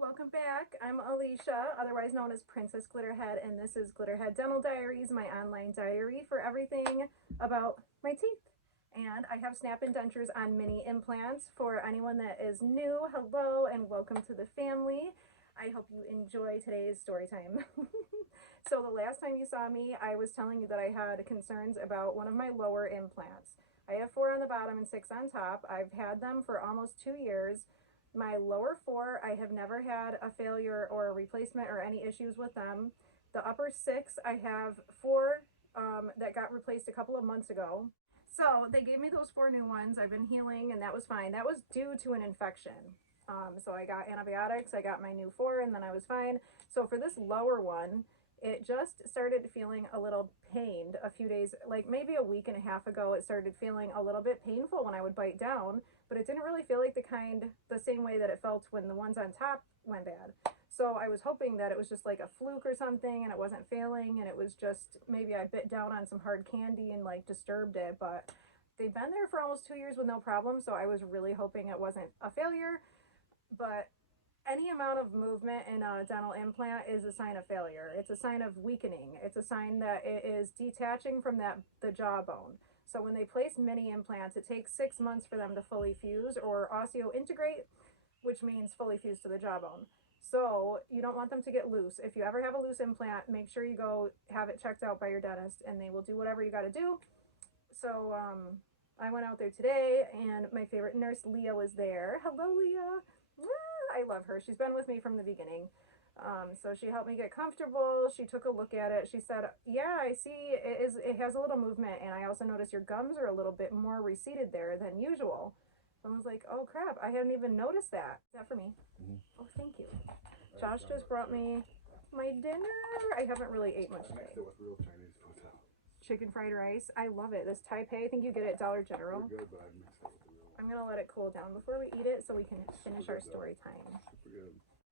welcome back. I'm Alicia, otherwise known as Princess Glitterhead, and this is Glitterhead Dental Diaries, my online diary for everything about my teeth. And I have snap-in dentures on mini implants. For anyone that is new, hello and welcome to the family. I hope you enjoy today's story time. So the last time you saw me, I was telling you that I had concerns about one of my lower implants. I have 4 on the bottom and 6 on top. I've had them for almost 2 years. My lower 4, I have never had a failure or a replacement or any issues with them. The upper 6, I have 4 that got replaced a couple of months ago. So they gave me those 4 new ones. I've been healing and that was fine. That was due to an infection. So I got antibiotics, I got my new 4, and then I was fine. So for this lower one, it just started feeling a little pained a few days, like maybe a week and a half ago. It started feeling a little bit painful when I would bite down, but it didn't really feel like the same way that it felt when the ones on top went bad. So I was hoping that it was just like a fluke or something and it wasn't failing, and it was just maybe I bit down on some hard candy and like disturbed it. But they've been there for almost 2 years with no problem, so I was really hoping it wasn't a failure. But any amount of movement in a dental implant is a sign of failure. It's a sign of weakening. It's a sign that it is detaching from the jawbone. So when they place mini implants, it takes 6 months for them to fully fuse or osseointegrate, which means fully fuse to the jawbone. So you don't want them to get loose. If you ever have a loose implant, make sure you go have it checked out by your dentist, and they will do whatever you got to do. So I went out there today, and my favorite nurse, Leah, was there. Hello, Leah. I love her. She's been with me from the beginning. So she helped me get comfortable. She took a look at it. She said, yeah, I see it has a little movement, and I also noticed your gums are a little bit more receded there than usual. So I was like, oh crap, I hadn't even noticed that. Is that for me? Oh, thank you. Josh just brought me my dinner. I haven't really ate much today. Chicken fried rice. I love it. This Taipei, I think you get it at Dollar General. Good, but I'd mix it with the real one. I'm gonna let it cool down before we eat it so we can finish our story time.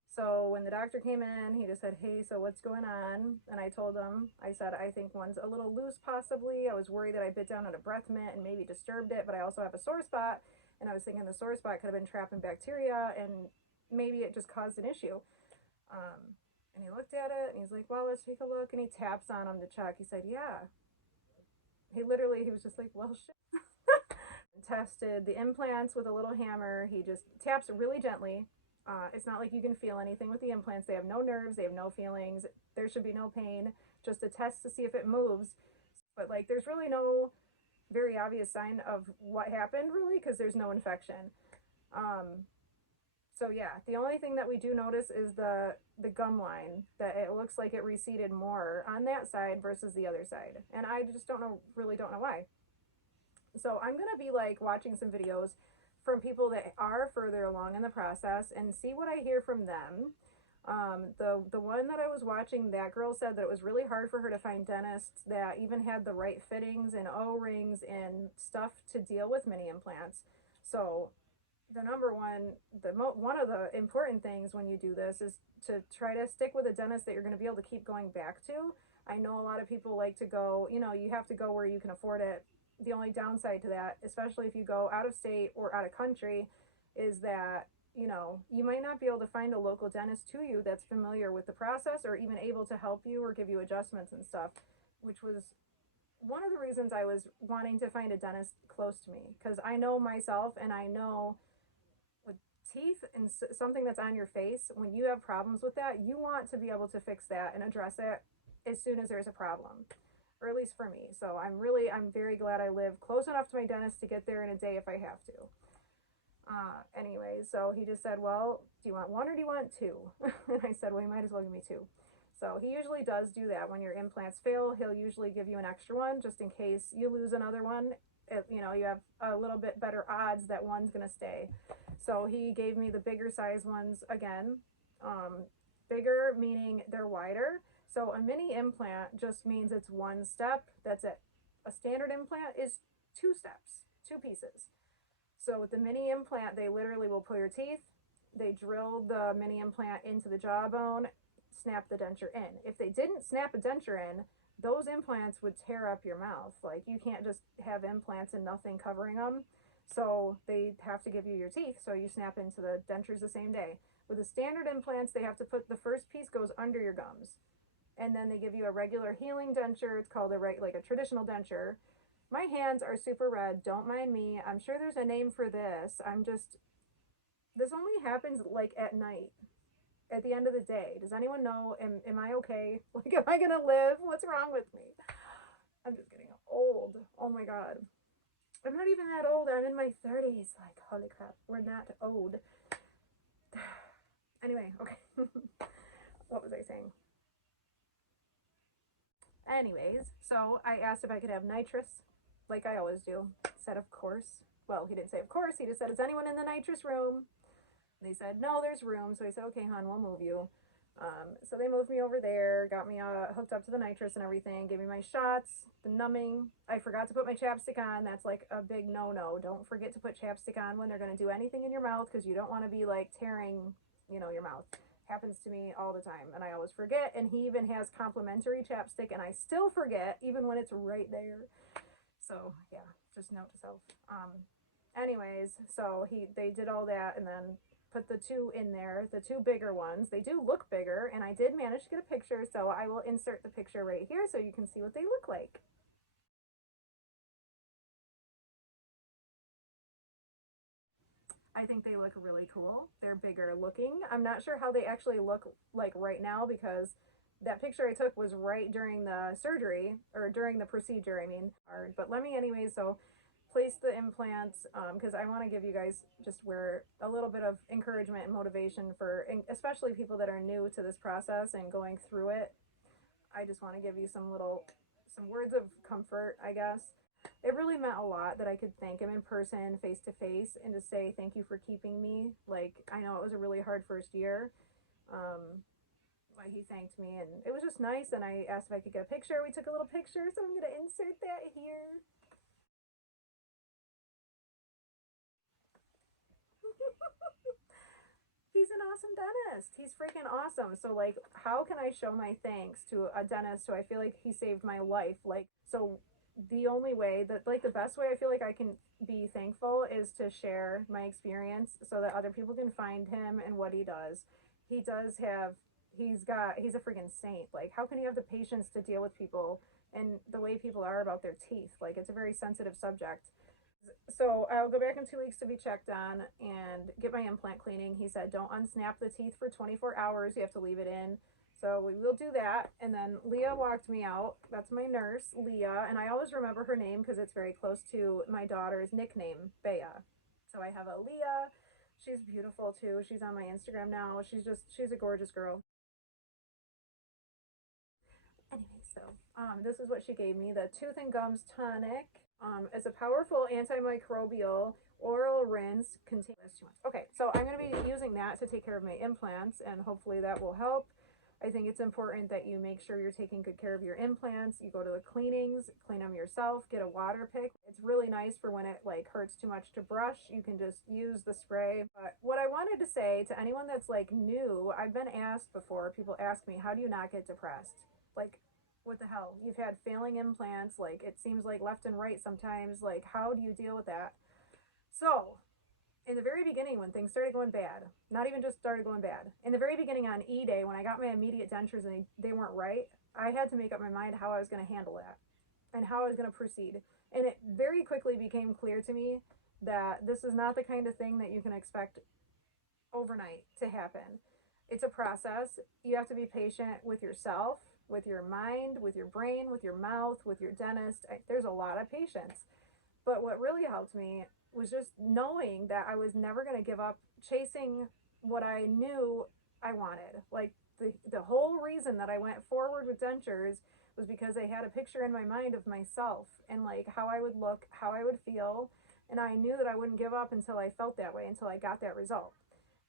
So when the doctor came in, he just said, hey, so what's going on? And I told him, I said, I think one's a little loose possibly. I was worried that I bit down on a breath mint and maybe disturbed it, but I also have a sore spot. And I was thinking the sore spot could have been trapping bacteria and maybe it just caused an issue. And he looked at it and he's like, well, let's take a look. And he taps on him to check. He said, yeah. He was just like, well, shit. Tested the implants with a little hammer. He just taps really gently. It's not like you can feel anything with the implants. They have no nerves. They have no feelings. There should be no pain. Just a test to see if it moves. But like, there's really no very obvious sign of what happened really, because there's no infection. So yeah, the only thing that we do notice is the gum line, that it looks like it receded more on that side versus the other side. And I just really don't know why. So I'm going to be like watching some videos from people that are further along in the process and see what I hear from them. The one that I was watching, that girl said that it was really hard for her to find dentists that even had the right fittings and O-rings and stuff to deal with mini implants. So the number one, one of the important things when you do this is to try to stick with a dentist that you're going to be able to keep going back to. I know a lot of people like to go, you have to go where you can afford it. The only downside to that, especially if you go out of state or out of country, is that, you might not be able to find a local dentist to you that's familiar with the process or even able to help you or give you adjustments and stuff, which was one of the reasons I was wanting to find a dentist close to me, because I know myself, and I know with teeth and something that's on your face, when you have problems with that, you want to be able to fix that and address it as soon as there's a problem. Or at least for me. So I'm very glad I live close enough to my dentist to get there in a day if I have to. Anyway, so he just said, well, do you want 1 or do you want 2? And I said, well, you might as well give me 2. So he usually does do that. When your implants fail, he'll usually give you an extra one just in case you lose another one. You have a little bit better odds that one's going to stay. So he gave me the bigger size ones again. Bigger meaning they're wider. So a mini implant just means it's 1 step. That's it. A standard implant is 2 steps, 2 pieces. So with the mini implant, they literally will pull your teeth. They drill the mini implant into the jawbone, snap the denture in. If they didn't snap a denture in, those implants would tear up your mouth. Like, you can't just have implants and nothing covering them. So they have to give you your teeth. So you snap into the dentures the same day. With the standard implants, they have to put, the first piece goes under your gums, and then they give you a regular healing denture. It's called like a traditional denture. My hands are super red. Don't mind me. I'm sure there's a name for this. This only happens like at night, at the end of the day. Does anyone know? Am I okay? Like, am I gonna live? What's wrong with me? I'm just getting old. Oh my God. I'm not even that old. I'm in my 30s. Like, holy crap. We're not old. Anyway, okay. What was I saying? Anyways, so I asked if I could have nitrous, like I always do. Said, of course. Well, he didn't say of course. He just said, is anyone in the nitrous room? And they said, no, there's room. So I said, okay, hon, we'll move you. So they moved me over there, got me hooked up to the nitrous and everything, gave me my shots, the numbing. I forgot to put my chapstick on. That's like a big no-no. Don't forget to put chapstick on when they're going to do anything in your mouth, because you don't want to be like tearing, your mouth. Happens to me all the time, and I always forget. And he even has complimentary chapstick, and I still forget even when it's right there. So yeah, just note to self. Anyways, so they did all that, and then put the two in there, the two bigger ones. They do look bigger, and I did manage to get a picture, so I will insert the picture right here so you can see what they look like. I think they look really cool. They're bigger looking. I'm not sure how they actually look like right now, because that picture I took was right during the surgery, or during the procedure, I mean. But let me anyways, so place the implants, because I want to give you guys just a little bit of encouragement and motivation for, especially people that are new to this process and going through it. I just want to give you some words of comfort, I guess. It really meant a lot that I could thank him in person, face to face, and to say thank you for keeping me. Like, I know it was a really hard first year. He thanked me, and it was just nice. And I asked if I could get a picture. We took a little picture, so I'm going to insert that here. He's an awesome dentist. He's freaking awesome. So, like, how can I show my thanks to a dentist who I feel like he saved my life? Like, so the only way that, like, the best way I feel like I can be thankful is to share my experience so that other people can find him and what he does. He does have, he's a freaking saint. Like, how can you have the patience to deal with people and the way people are about their teeth? Like, it's a very sensitive subject. So I'll go back in 2 weeks to be checked on and get my implant cleaning. He said, don't unsnap the teeth for 24 hours. You have to leave it in. So we will do that. And then Leah walked me out. That's my nurse, Leah. And I always remember her name because it's very close to my daughter's nickname, Bea. So I have a Leah. She's beautiful too. She's on my Instagram now. She's a gorgeous girl. Anyway, so this is what she gave me, the Tooth and Gums Tonic. It's a powerful antimicrobial oral rinse. Okay, so I'm going to be using that to take care of my implants, and hopefully that will help. I think it's important that you make sure you're taking good care of your implants. You go to the cleanings, clean them yourself, get a water pick. It's really nice for when it like hurts too much to brush. You can just use the spray. But what I wanted to say to anyone that's like new, I've been asked before, people ask me, how do you not get depressed? Like, what the hell? You've had failing implants, like it seems like left and right sometimes. Like, how do you deal with that? So in the very beginning, when things started going bad, not even just started going bad, in the very beginning on E-Day, when I got my immediate dentures and they weren't right, I had to make up my mind how I was going to handle that and how I was going to proceed. And it very quickly became clear to me that this is not the kind of thing that you can expect overnight to happen. It's a process. You have to be patient with yourself, with your mind, with your brain, with your mouth, with your dentist. There's a lot of patience. But what really helped me was just knowing that I was never going to give up chasing what I knew I wanted. Like, the whole reason that I went forward with dentures was because I had a picture in my mind of myself and like how I would look, how I would feel, and I knew that I wouldn't give up until I felt that way, until I got that result.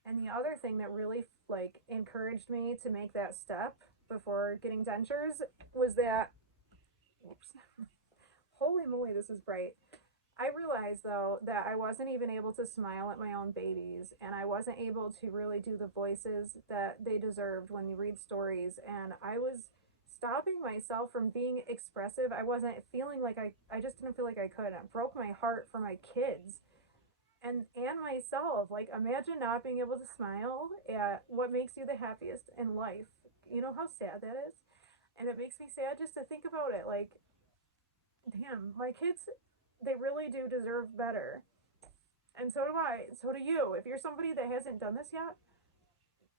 And the other thing that really like encouraged me to make that step before getting dentures was that, whoops, holy moly, this is bright. I realized though that I wasn't even able to smile at my own babies, and I wasn't able to really do the voices that they deserved when you read stories, and I was stopping myself from being expressive. I wasn't feeling like I just didn't feel like I could. It broke my heart for my kids. and myself. Like, imagine not being able to smile at what makes you the happiest in life. You know how sad that is? And it makes me sad just to think about it. Like, damn, my kids, they really do deserve better. And so do I. So do you. If you're somebody that hasn't done this yet,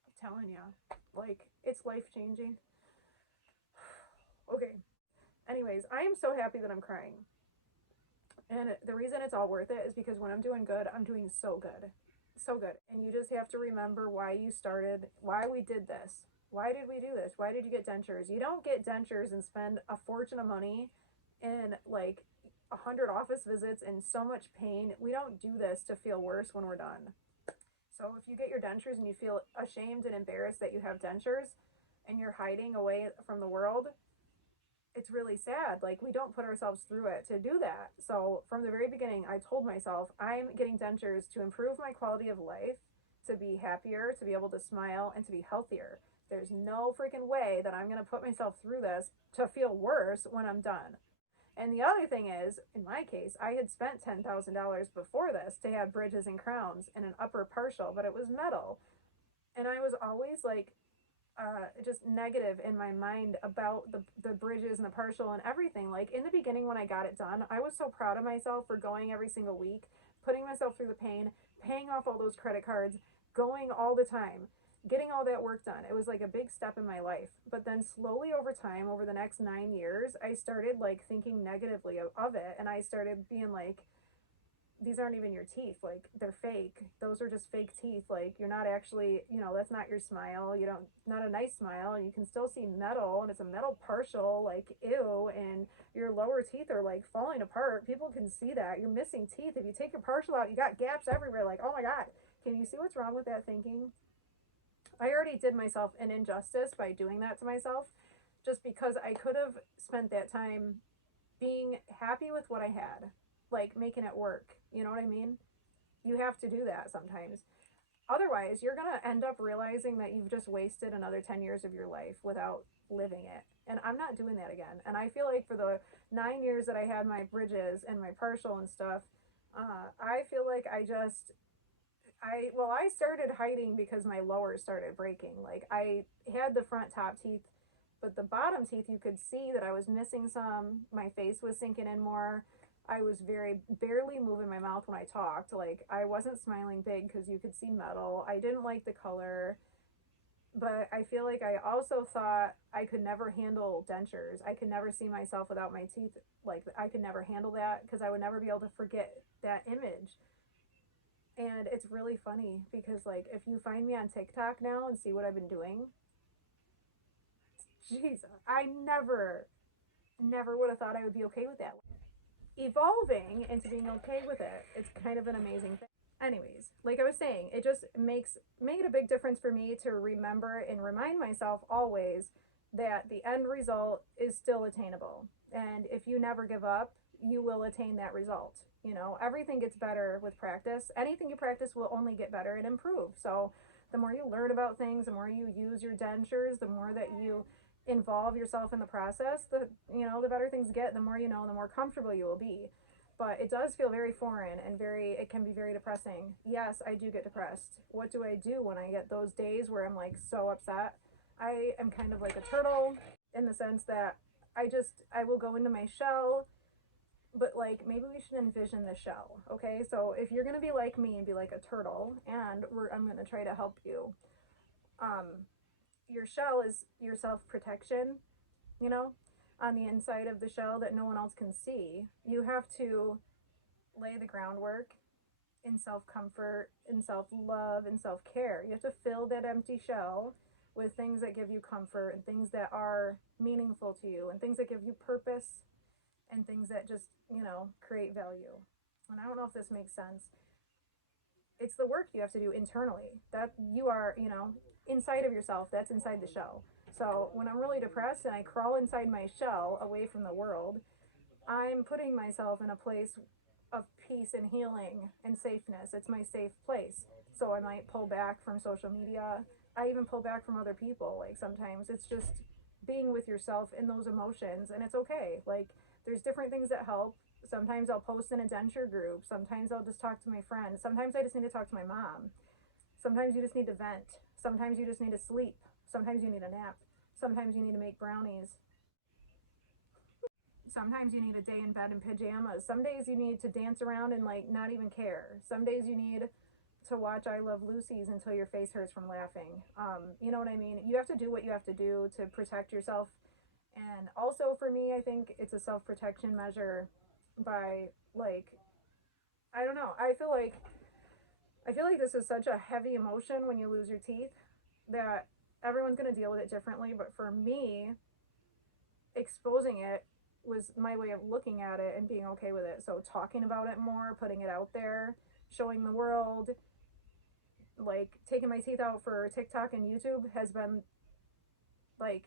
I'm telling you, like, it's life changing. Okay. Anyways, I am so happy that I'm crying. And the reason it's all worth it is because when I'm doing good, I'm doing so good. So good. And you just have to remember why you started, why we did this. Why did we do this? Why did you get dentures? You don't get dentures and spend a fortune of money in like 100 office visits and so much pain. We don't do this to feel worse when we're done. So if you get your dentures and you feel ashamed and embarrassed that you have dentures and you're hiding away from the world, it's really sad. Like, we don't put ourselves through it to do that. So from the very beginning, I told myself I'm getting dentures to improve my quality of life, to be happier, to be able to smile, and to be healthier. There's no freaking way that I'm going to put myself through this to feel worse when I'm done. And the other thing is, in my case, I had spent $10,000 before this to have bridges and crowns and an upper partial, but it was metal. And I was always like, just negative in my mind about the bridges and the partial and everything. Like, in the beginning when I got it done, I was so proud of myself for going every single week, putting myself through the pain, paying off all those credit cards, going all the time, getting all that work done. It was like a big step in my life. But then slowly over time, over the next 9 years, I started like thinking negatively of it, and I started being like, these aren't even your teeth. Like, they're fake. Those are just fake teeth. Like, you're not actually, that's not your smile. You don't, not a nice smile. You can still see metal, and it's a metal partial. Like, ew. And your lower teeth are like falling apart. People can see that. You're missing teeth. If you take your partial out, you got gaps everywhere. Like, oh my God. Can you see what's wrong with that thinking? I already did myself an injustice by doing that to myself, just because I could have spent that time being happy with what I had, like making it work. You know what I mean? You have to do that sometimes. Otherwise, you're going to end up realizing that you've just wasted another 10 years of your life without living it. And I'm not doing that again. And I feel like for the 9 years that I had my bridges and my partial and stuff, I feel like I started hiding because my lower started breaking. Like, I had the front top teeth, but the bottom teeth, you could see that I was missing some. My face was sinking in more. I was barely moving my mouth when I talked. Like, I wasn't smiling big because you could see metal. I didn't like the color, but I feel like I also thought I could never handle dentures. I could never see myself without my teeth. Like, I could never handle that because I would never be able to forget that image. And it's really funny because, like, if you find me on TikTok now and see what I've been doing, Jesus, I never would have thought I would be okay with that. Evolving into being okay with it, it's kind of an amazing thing. Anyways, like I was saying, it just make it a big difference for me to remember and remind myself always that the end result is still attainable. And if you never give up, you will attain that result. Everything gets better with practice. Anything you practice will only get better and improve. So the more you learn about things, the more you use your dentures, the more that you involve yourself in the process, the better things get. The more you know, the more comfortable you will be. But it does feel very foreign and it can be very depressing. Yes, I do get depressed. What do I do when I get those days where I'm like so upset? I am kind of like a turtle in the sense that I will go into my shell, but like, maybe we should envision the shell. Okay, so if you're gonna be like me and be like a turtle, and I'm gonna try to help you. Your shell is your self-protection, you know, on the inside of the shell that no one else can see. You have to lay the groundwork in self-comfort, in self-love, in self-care. You have to fill that empty shell with things that give you comfort and things that are meaningful to you and things that give you purpose and things that just, create value. And I don't know if this makes sense. It's the work you have to do internally. That you are, inside of yourself. That's inside the shell. So when I'm really depressed and I crawl inside my shell away from the world, I'm putting myself in a place of peace and healing and safeness. It's my safe place. So I might pull back from social media. I even pull back from other people. Like, sometimes it's just being with yourself in those emotions, and it's okay. Like, there's different things that help. Sometimes I'll post in a denture group. Sometimes I'll just talk to my friends. Sometimes I just need to talk to my mom. Sometimes you just need to vent. Sometimes you just need to sleep. Sometimes you need a nap. Sometimes you need to make brownies. Sometimes you need a day in bed in pajamas. Some days you need to dance around and like not even care. Some days you need to watch I Love Lucy's until your face hurts from laughing. You know what I mean? You have to do what you have to do to protect yourself. And also for me, I think it's a self-protection measure by like, I don't know. I feel like this is such a heavy emotion when you lose your teeth that everyone's going to deal with it differently, but for me, exposing it was my way of looking at it and being okay with it. So talking about it more, putting it out there, showing the world, like taking my teeth out for TikTok and YouTube has been like,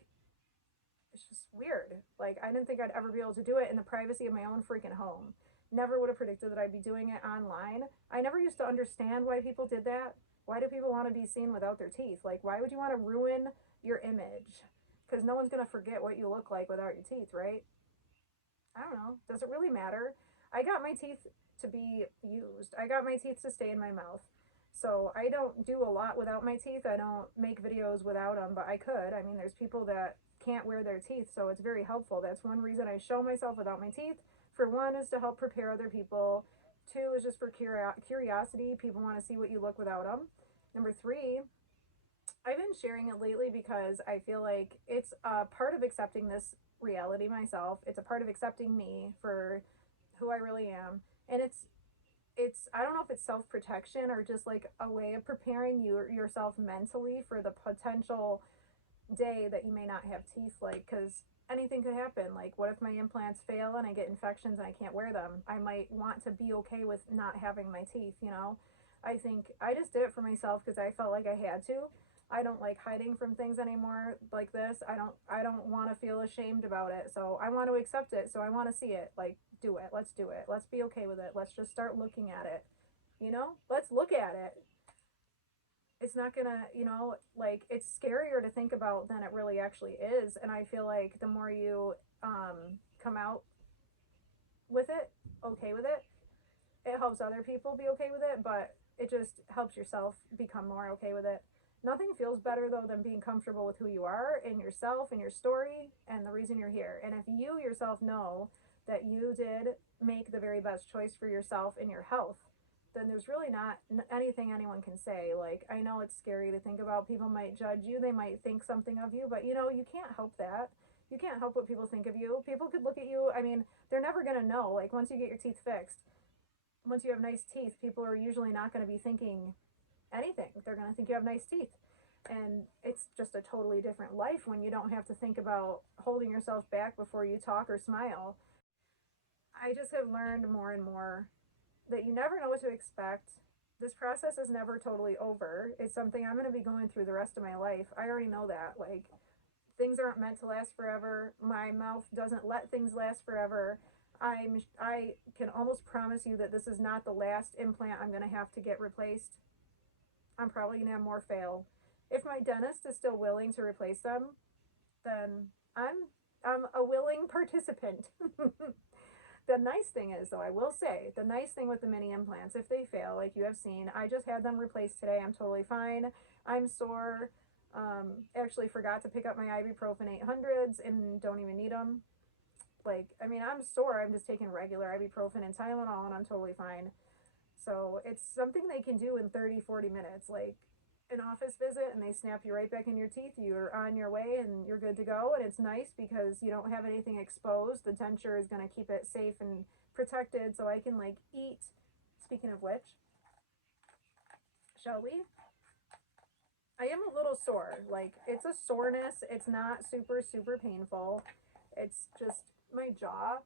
it's just weird. Like I didn't think I'd ever be able to do it in the privacy of my own freaking home. Never would have predicted that I'd be doing it online. I never used to understand why people did that. Why do people want to be seen without their teeth? Like why would you want to ruin your image? Because no one's going to forget what you look like without your teeth, right? I don't know. Does it really matter? I got my teeth to be used. I got my teeth to stay in my mouth. So I don't do a lot without my teeth. I don't make videos without them, but I could. I mean, there's people that can't wear their teeth, so it's very helpful. That's one reason I show myself without my teeth. For one is to help prepare other people. Two is just for curiosity. People want to see what you look without them. Number three, I've been sharing it lately because I feel like it's a part of accepting this reality myself. It's a part of accepting me for who I really am. And it's I don't know if it's self-protection or just like a way of preparing yourself mentally for the potential day that you may not have teeth, like cuz anything could happen. Like what if my implants fail and I get infections and I can't wear them? I might want to be okay with not having my teeth, you know? I think I just did it for myself because I felt like I had to. I don't like hiding from things anymore like this. I don't want to feel ashamed about it. So I want to accept it. So I want to see it. Like do it. Let's do it. Let's be okay with it. Let's just start looking at it. You know? Let's look at it. It's not gonna, like it's scarier to think about than it really actually is. And I feel like the more you come out with it, okay with it, it helps other people be okay with it, but it just helps yourself become more okay with it. Nothing feels better though than being comfortable with who you are and yourself and your story and the reason you're here. And if you yourself know that you did make the very best choice for yourself and your health, then there's really not anything anyone can say. Like, I know it's scary to think about. People might judge you, they might think something of you, but you can't help that. You can't help what people think of you. People could look at you, I mean, they're never going to know. Like, once you get your teeth fixed, once you have nice teeth, people are usually not going to be thinking anything. They're going to think you have nice teeth. And it's just a totally different life when you don't have to think about holding yourself back before you talk or smile. I just have learned more and more that you never know what to expect. This process is never totally over. It's something I'm going to be going through the rest of my life. I already know that. Like, things aren't meant to last forever. My mouth doesn't let things last forever. I can almost promise you that this is not the last implant I'm going to have to get replaced. I'm probably going to have more fail. If my dentist is still willing to replace them, then I'm a willing participant. The nice thing is, though, I will say, the nice thing with the mini implants, if they fail, like you have seen, I just had them replaced today. I'm totally fine. I'm sore. Actually forgot to pick up my ibuprofen 800s and don't even need them. Like, I mean, I'm sore. I'm just taking regular ibuprofen and Tylenol and I'm totally fine. So it's something they can do in 30-40 minutes. Like, an office visit and they snap you right back in your teeth, you're on your way and you're good to go. And it's nice because you don't have anything exposed. The denture is going to keep it safe and protected so I can like eat. Speaking of which, shall we? I am a little sore. Like, it's a soreness. It's not super painful. It's just my jaw,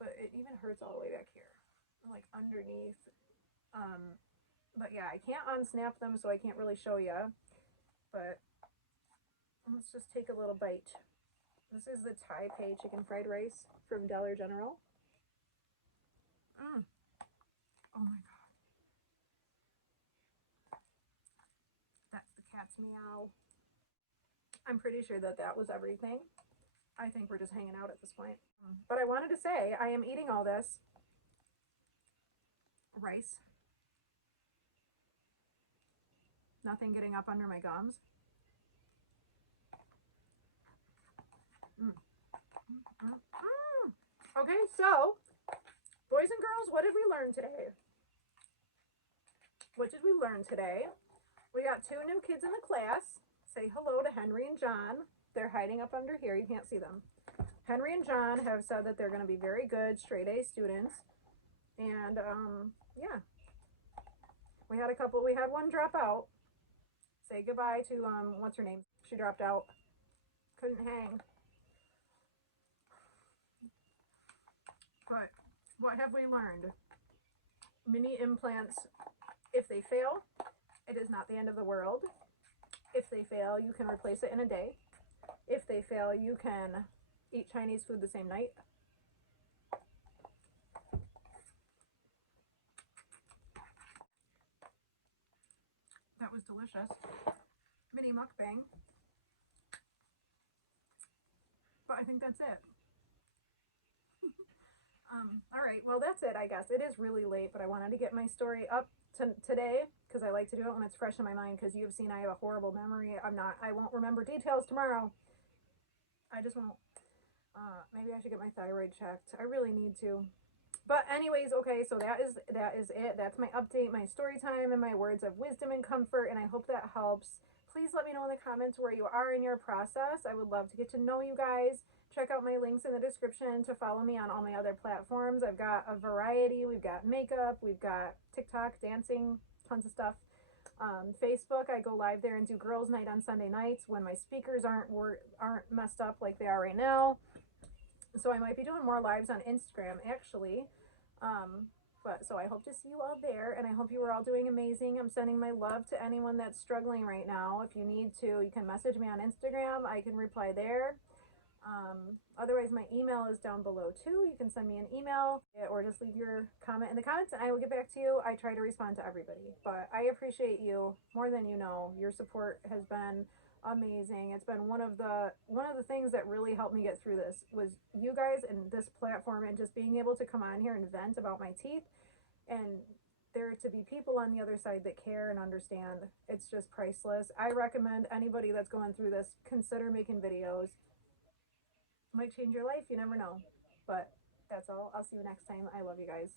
but it even hurts all the way back here, like underneath. But yeah, I can't unsnap them, so I can't really show you. But let's just take a little bite. This is the Thai Pei chicken fried rice from Dollar General. Oh my god. That's the cat's meow. I'm pretty sure that that was everything. I think we're just hanging out at this point. But I wanted to say, I am eating all this rice. Nothing getting up under my gums. Okay, so boys and girls, what did we learn today? What did we learn today? We got 2 new kids in the class. Say hello to Henry and John. They're hiding up under here. You can't see them. Henry and John have said that they're going to be very good straight A students. And yeah, we had one drop out. Say goodbye to what's her name? She dropped out. Couldn't hang. But what have we learned? Mini implants, if they fail, it is not the end of the world. If they fail, you can replace it in a day. If they fail, you can eat Chinese food the same night. That was delicious. Mini mukbang. But I think that's it. All right, well, that's it, I guess. It is really late, but I wanted to get my story up today because I like to do it when it's fresh in my mind, because you've seen I have a horrible memory. I won't remember details tomorrow. I just won't. Maybe I should get my thyroid checked. I really need to. But anyways, okay, so that is it. That's my update, my story time, and my words of wisdom and comfort, and I hope that helps. Please let me know in the comments where you are in your process. I would love to get to know you guys. Check out my links in the description to follow me on all my other platforms. I've got a variety. We've got makeup, we've got TikTok, dancing, tons of stuff. Facebook, I go live there and do girls' night on Sunday nights when my speakers aren't messed up like they are right now. So I might be doing more lives on Instagram, actually. But so I hope to see you all there, and I hope you are all doing amazing. I'm sending my love to anyone that's struggling right now. If you need to, you can message me on Instagram. I can reply there. Otherwise, my email is down below too. You can send me an email or just leave your comment in the comments and I will get back to you. I try to respond to everybody, but I appreciate you more than you know. Your support has been amazing. It's been one of the things that really helped me get through this was you guys and this platform, and just being able to come on here and vent about my teeth, and there to be people on the other side that care and understand. It's just priceless. I recommend anybody that's going through this, consider making videos. Might change your life, you never know. But that's all. I'll see you next time. I love you guys.